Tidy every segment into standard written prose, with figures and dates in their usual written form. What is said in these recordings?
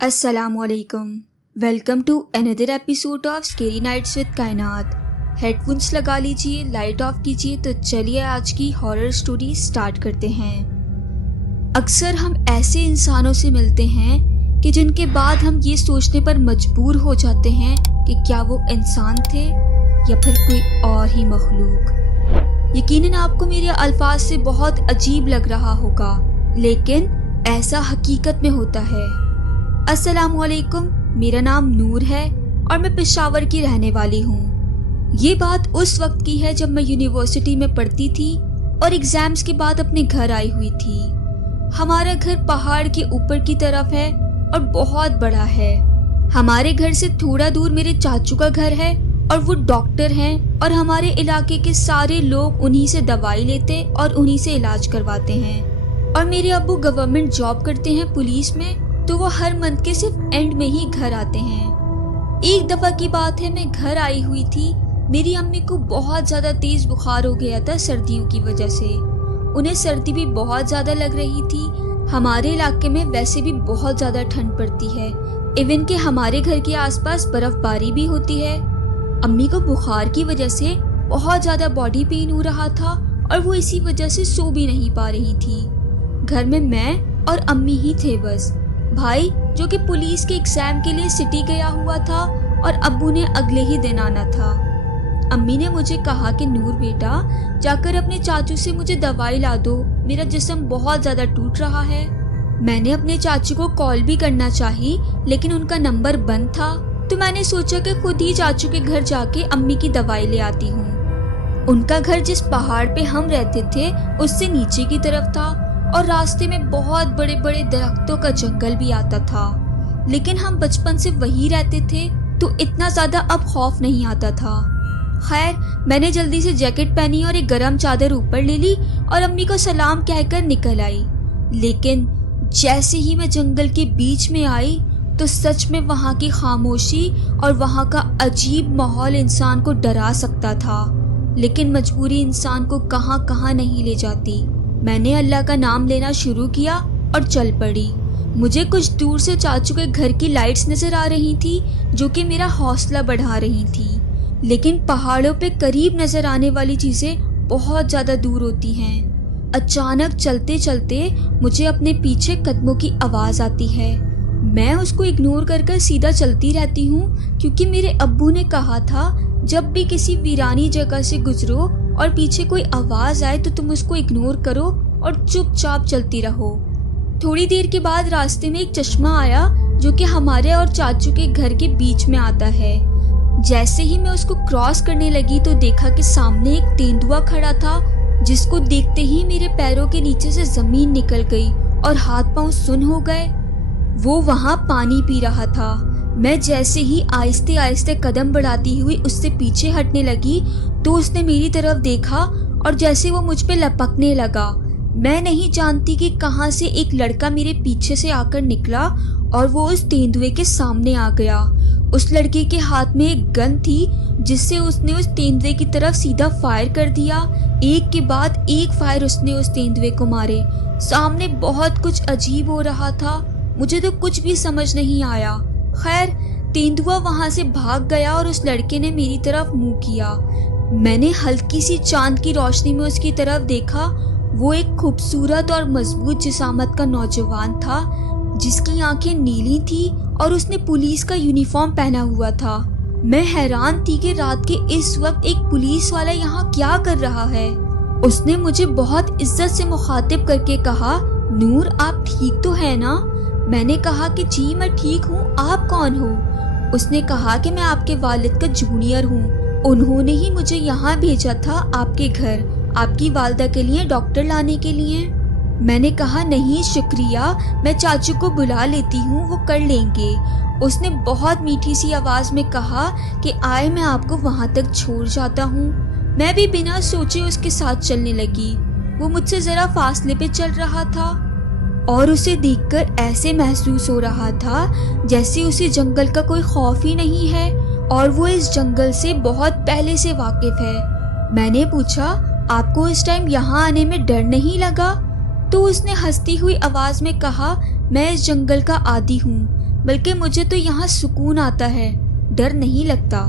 अस्सलाम वालेकुम। Welcome to another episode of scary nights with Kainat. Headphones लगा लीजिए, लाइट ऑफ कीजिए, तो चलिए आज की हॉरर स्टोरी स्टार्ट करते हैं। अक्सर हम ऐसे इंसानों से मिलते हैं कि जिनके बाद हम ये सोचने पर मजबूर हो जाते हैं कि क्या वो इंसान थे या फिर कोई और ही मखलूक। यकीनन आपको मेरे अल्फाज से बहुत अजीब लग रहा होगा, लेकिन ऐसा हकीकत में होता है। अस्सलाम वालेकुम, मेरा नाम नूर है और मैं पेशावर की रहने वाली हूँ। ये बात उस वक्त की है जब मैं यूनिवर्सिटी में पढ़ती थी और एग्जाम्स के बाद अपने घर आई हुई थी। हमारा घर पहाड़ के ऊपर की तरफ है और बहुत बड़ा है। हमारे घर से थोड़ा दूर मेरे चाचू का घर है और वो डॉक्टर हैं और हमारे इलाके के सारे लोग उन्हीं से दवाई लेते और उन्हीं से इलाज करवाते हैं। और मेरे अब्बू गवर्नमेंट जॉब करते हैं पुलिस में, तो वो हर मंथ के सिर्फ एंड में ही घर आते हैं। एक दफा की बात है, मैं घर आई हुई थी। मेरी अम्मी को बहुत ज्यादा तेज बुखार हो गया था सर्दियों की वजह से। उन्हें सर्दी भी बहुत ज्यादा लग रही थी। हमारे इलाके में वैसे भी बहुत ज्यादा ठंड पड़ती है, इवन कि हमारे घर के आसपास बर्फबारी भी होती है। अम्मी को बुखार की वजह से बहुत ज्यादा बॉडी पेन हो रहा था और वो इसी वजह से सो भी नहीं पा रही थी। घर में मैं और अम्मी ही थे बस। भाई जो कि पुलिस के एग्जाम के लिए सिटी गया हुआ था और अब्बू ने अगले ही दिन आना था। अम्मी ने मुझे कहा कि नूर बेटा, जाकर अपने चाचू से मुझे दवाई ला दो, मेरा जिस्म बहुत ज्यादा टूट रहा है। मैंने अपने चाचू को कॉल भी करना चाही, लेकिन उनका नंबर बंद था, तो मैंने सोचा कि खुद ही चाचू के घर जाके अम्मी की दवाई ले आती हूँ। उनका घर जिस पहाड़ पे हम रहते थे उससे नीचे की तरफ था और रास्ते में बहुत बड़े बड़े दरख्तों का जंगल भी आता था, लेकिन हम बचपन से वहीं रहते थे तो इतना ज्यादा अब खौफ नहीं आता था। खैर, मैंने जल्दी से जैकेट पहनी और एक गर्म चादर ऊपर ले ली और अम्मी को सलाम कहकर निकल आई। लेकिन जैसे ही मैं जंगल के बीच में आई तो सच में वहाँ की खामोशी और वहाँ का अजीब माहौल इंसान को डरा सकता था, लेकिन मजबूरी इंसान को कहाँ कहाँ नहीं ले जाती। मैंने अल्लाह का नाम लेना शुरू किया और चल पड़ी। मुझे कुछ दूर से चाचू के घर की लाइट्स नजर आ रही थी जो कि मेरा हौसला बढ़ा रही थी, लेकिन पहाड़ों पे करीब नजर आने वाली चीजें बहुत ज्यादा दूर होती हैं। अचानक चलते चलते मुझे अपने पीछे कदमों की आवाज आती है। मैं उसको इग्नोर कर सीधा चलती रहती हूँ, क्योंकि मेरे अब्बू ने कहा था जब भी किसी वीरानी जगह से गुजरो और पीछे कोई आवाज आए तो तुम उसको इग्नोर करो और चुपचाप चलती रहो। थोड़ी देर के बाद रास्ते में एक चश्मा आया जो कि हमारे और चाचू के घर के बीच में आता है। जैसे ही मैं उसको क्रॉस करने लगी तो देखा कि सामने एक तेंदुआ खड़ा था, जिसको देखते ही मेरे पैरों के नीचे से जमीन निकल गई और हाथ पांव सुन्न हो गए। वो वहाँ पानी पी रहा था। मैं जैसे ही आहिस्ते आहिस्ते कदम बढ़ाती हुई उससे पीछे हटने लगी तो उसने मेरी तरफ देखा और जैसे वो मुझ पे लपकने लगा। मैं नहीं जानती कि कहाँ से एक लड़का मेरे पीछे से आकर निकला और वो उस तेंदुए के सामने आ गया। उस लड़के के हाथ में एक गन थी जिससे उसने उस तेंदुए की तरफ सीधा फायर कर दिया। एक के बाद एक फायर उसने उस तेंदुए को मारे। सामने बहुत कुछ अजीब हो रहा था, मुझे तो कुछ भी समझ नहीं आया। खैर, तेंदुआ वहां से भाग गया और उस लड़के ने मेरी तरफ मुंह किया। मैंने हल्की सी चांद की रोशनी में उसकी तरफ देखा। वो एक खूबसूरत और मजबूत जिसामत का नौजवान था जिसकी आंखें नीली थी और उसने पुलिस का यूनिफॉर्म पहना हुआ था। मैं हैरान थी कि रात के इस वक्त एक पुलिस वाला यहाँ क्या कर रहा है। उसने मुझे बहुत इज्जत से मुखातिब करके कहा, नूर आप ठीक तो है ना? मैंने कहा कि जी मैं ठीक हूँ, आप कौन हो? उसने कहा कि मैं आपके वालिद का जूनियर हूँ, उन्होंने ही मुझे यहाँ भेजा था आपके घर आपकी वालदा के लिए डॉक्टर लाने के लिए। मैंने कहा नहीं शुक्रिया, मैं चाचू को बुला लेती हूँ, वो कर लेंगे। उसने बहुत मीठी सी आवाज में कहा कि आए मैं आपको वहाँ तक छोड़ जाता हूँ। मैं भी बिना सोचे उसके साथ चलने लगी। वो मुझसे जरा फासले पे चल रहा था और उसे देखकर ऐसे महसूस हो रहा था जैसे उसे जंगल का कोई खौफ ही नहीं है और वो इस जंगल से बहुत पहले से वाकिफ है। मैंने पूछा, आपको इस टाइम यहाँ आने में डर नहीं लगा? तो उसने हंसती हुई आवाज में कहा, मैं इस जंगल का आदी हूँ, बल्कि मुझे तो यहाँ सुकून आता है, डर नहीं लगता।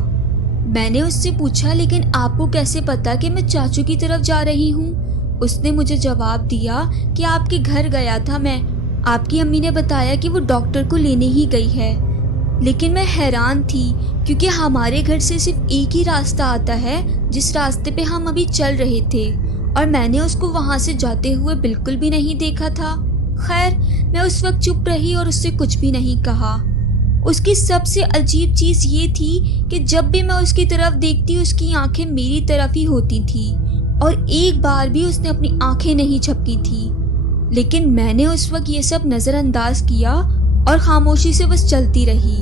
मैंने उससे पूछा, लेकिन आपको कैसे पता कि मैं चाचू की तरफ जा रही हूँ? उसने मुझे जवाब दिया कि आपके घर गया था मैं, आपकी अम्मी ने बताया कि वो डॉक्टर को लेने ही गई है। लेकिन मैं हैरान थी क्योंकि हमारे घर से सिर्फ एक ही रास्ता आता है जिस रास्ते पे हम अभी चल रहे थे, और मैंने उसको वहाँ से जाते हुए बिल्कुल भी नहीं देखा था। खैर, मैं उस वक्त चुप रही और उससे कुछ भी नहीं कहा। उसकी सबसे अजीब चीज़ ये थी कि जब भी मैं उसकी तरफ देखती उसकी आंखें मेरी तरफ ही होती थी, और एक बार भी उसने अपनी आंखें नहीं झपकी थी। लेकिन मैंने उस वक्त ये सब नज़रअंदाज किया और खामोशी से बस चलती रही।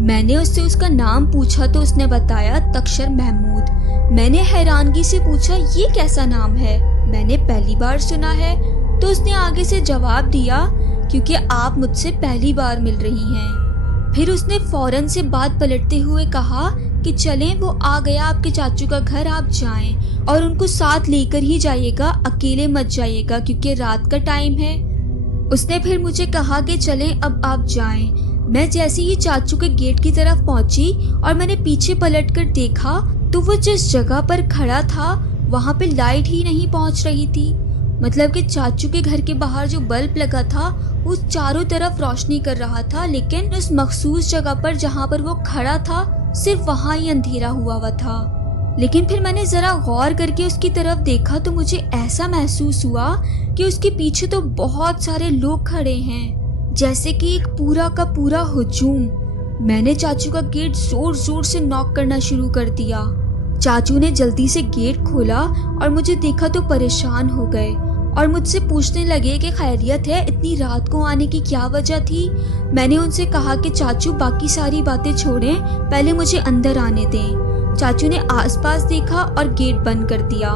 मैंने उससे उसका नाम पूछा तो उसने बताया तक्षर महमूद। मैंने हैरानगी से पूछा, ये कैसा नाम है, मैंने पहली बार सुना है। तो उसने आगे से जवाब दिया, क्योंकि आप मुझसे पहली बार मिल रही हैं। फिर उसने फौरन से बात पलटते हुए कहा कि चलें, वो आ गया आपके चाचू का घर, आप जाएं और उनको साथ लेकर ही जाइएगा, अकेले मत जाइएगा क्योंकि रात का टाइम है। उसने फिर मुझे कहा कि चलें, अब आप जाएं। मैं जैसे ही चाचू के गेट की तरफ पहुंची और मैंने पीछे पलटकर देखा तो वो जिस जगह पर खड़ा था वहां पे लाइट ही नहीं पहुंच रही थी। मतलब कि चाचू के घर के बाहर जो बल्ब लगा था वो चारों तरफ रोशनी कर रहा था, लेकिन उस मखसूस जगह पर जहां पर वो खड़ा था सिर्फ वहां ही अंधेरा हुआ था। लेकिन फिर मैंने जरा गौर करके उसकी तरफ देखा तो मुझे ऐसा महसूस हुआ कि उसके पीछे तो बहुत सारे लोग खड़े हैं, जैसे कि एक पूरा का पूरा हुजूम। मैंने चाचू का गेट जोर जोर से नॉक करना शुरू कर दिया। चाचू ने जल्दी से गेट खोला और मुझे देखा तो परेशान हो गए और मुझसे पूछने लगे कि खैरियत है, इतनी रात को आने की क्या वजह थी। मैंने उनसे कहा कि चाचू बाकी सारी बातें छोड़ें, पहले मुझे अंदर आने दें। चाचू ने आसपास देखा और गेट बंद कर दिया।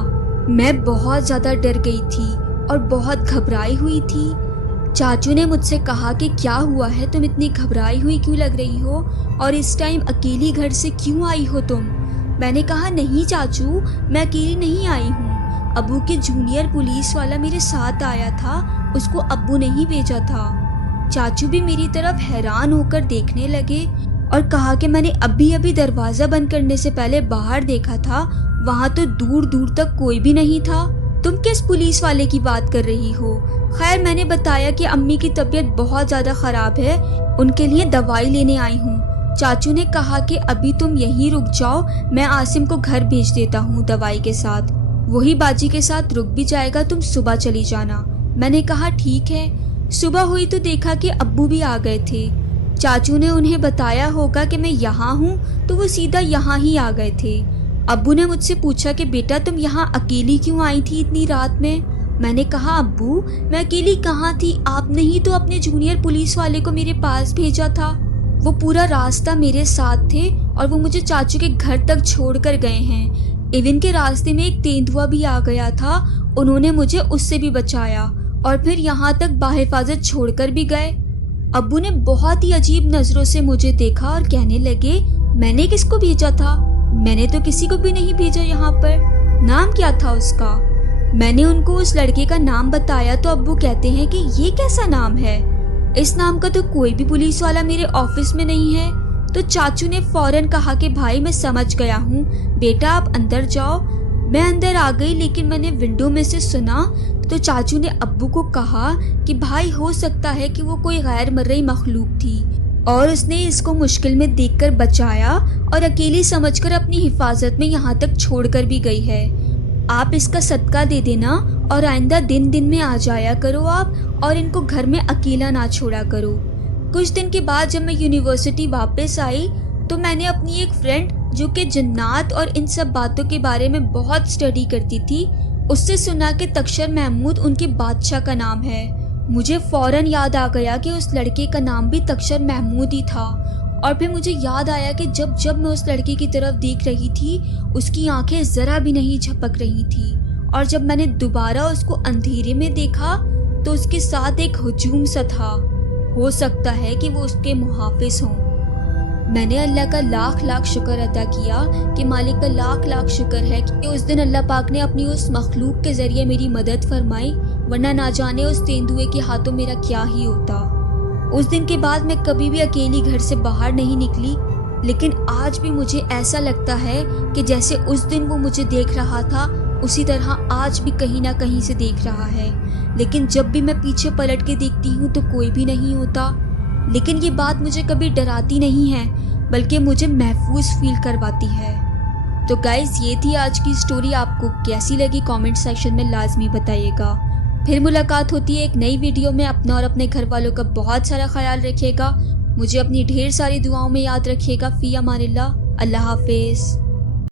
मैं बहुत ज़्यादा डर गई थी और बहुत घबराई हुई थी। चाचू ने मुझसे कहा कि क्या हुआ है, तुम इतनी घबराई हुई क्यों लग रही हो और इस टाइम अकेली घर से क्यों आई हो तुम? मैंने कहा, नहीं चाचू, मैं अकेली नहीं आई हूँ, अब्बू के जूनियर पुलिस वाला मेरे साथ आया था, उसको अब्बू ने ही भेजा था। चाचू भी मेरी तरफ हैरान होकर देखने लगे और कहा कि मैंने अभी दरवाज़ा बंद करने से पहले बाहर देखा था, वहाँ तो दूर दूर तक कोई भी नहीं था। तुम किस पुलिस वाले की बात कर रही हो? खैर, मैंने बताया कि अम्मी की तबीयत बहुत ज़्यादा ख़राब है, उनके लिए दवाई लेने आई हूँ। चाचू ने कहा कि अभी तुम यहीं रुक जाओ, मैं आसिम को घर भेज देता हूँ दवाई के साथ, वही बाजी के साथ रुक भी जाएगा, तुम सुबह चली जाना। मैंने कहा ठीक है। सुबह हुई तो देखा कि अब्बू भी आ गए थे। चाचू ने उन्हें बताया होगा कि मैं यहाँ हूँ तो वो सीधा यहाँ ही आ गए थे। अब्बू ने मुझसे पूछा कि बेटा तुम यहाँ अकेली क्यों आई थी इतनी रात में? मैंने कहा, अब्बू मैं अकेली कहाँ थी, आपने ही तो अपने जूनियर पुलिस वाले को मेरे पास भेजा था, वो पूरा रास्ता मेरे साथ थे और वो मुझे चाचू के घर तक छोड़ कर गए हैं। इवन के रास्ते में एक तेंदुआ भी आ गया था, उन्होंने मुझे उससे भी बचाया और फिर यहाँ तक बाहिफाजत छोड़कर भी गए। अब्बू ने बहुत ही अजीब नज़रों से मुझे देखा और कहने लगे, मैंने किसको भेजा था? मैंने तो किसी को भी नहीं भेजा यहाँ पर। नाम क्या था उसका? मैंने उनको उस लड़के का नाम बताया तो अब्बू कहते हैं कि ये कैसा नाम है, इस नाम का तो कोई भी पुलिस वाला मेरे ऑफिस में नहीं है। तो चाचू ने फौरन कहा कि भाई मैं समझ गया हूँ, बेटा आप अंदर जाओ। मैं अंदर आ गई, लेकिन मैंने विंडो में से सुना तो चाचू ने अब्बू को कहा कि भाई हो सकता है कि वो कोई गैर मर्ई मखलूक थी और उसने इसको मुश्किल में देखकर बचाया और अकेली समझकर अपनी हिफाजत में यहाँ तक छोड़कर भी गई है। आप इसका सदका दे देना और आइंदा दिन दिन में आ जाया करो आप, और इनको घर में अकेला ना छोड़ा करो। कुछ दिन के बाद जब मैं यूनिवर्सिटी वापस आई तो मैंने अपनी एक फ्रेंड जो कि जन्नात और इन सब बातों के बारे में बहुत स्टडी करती थी, उससे सुना कि तक्षर महमूद उनके बादशाह का नाम है। मुझे फौरन याद आ गया कि उस लड़के का नाम भी तक्षर महमूद ही था। और फिर मुझे याद आया कि जब मैं उस लड़के की तरफ देख रही थी उसकी आंखें ज़रा भी नहीं झपक रही थी, और जब मैंने दोबारा उसको अंधेरे में देखा तो उसके साथ एक हुजूम सा था। हो सकता है कि वो उसके मुहाफिज हों। मैंने अल्लाह का लाख लाख शुक्र अदा किया कि मालिक का लाख लाख शुक्र है कि उस दिन अल्लाह पाक ने अपनी उस मखलूक के ज़रिए मेरी मदद फरमाई, वरना ना जाने उस तेंदुए के हाथों मेरा क्या ही होता। उस दिन के बाद मैं कभी भी अकेली घर से बाहर नहीं निकली, लेकिन आज भी मुझे ऐसा लगता है कि जैसे उस दिन वो मुझे देख रहा था उसी तरह आज भी कहीं ना कहीं से देख रहा है। लेकिन जब भी मैं पीछे पलट के देखती हूँ तो कोई भी नहीं होता। लेकिन ये बात मुझे कभी डराती नहीं है, बल्कि मुझे महफूज फील करवाती है। तो गाइस, ये थी आज की स्टोरी। आपको कैसी लगी कमेंट सेक्शन में लाजमी बताइएगा। फिर मुलाकात होती है एक नई वीडियो में। अपना और अपने घर वालों का बहुत सारा ख्याल रखिएगा। मुझे अपनी ढेर सारी दुआओं में याद रखिएगा। फ़ी अमानिल्लाह। अल्लाह हाफिज़।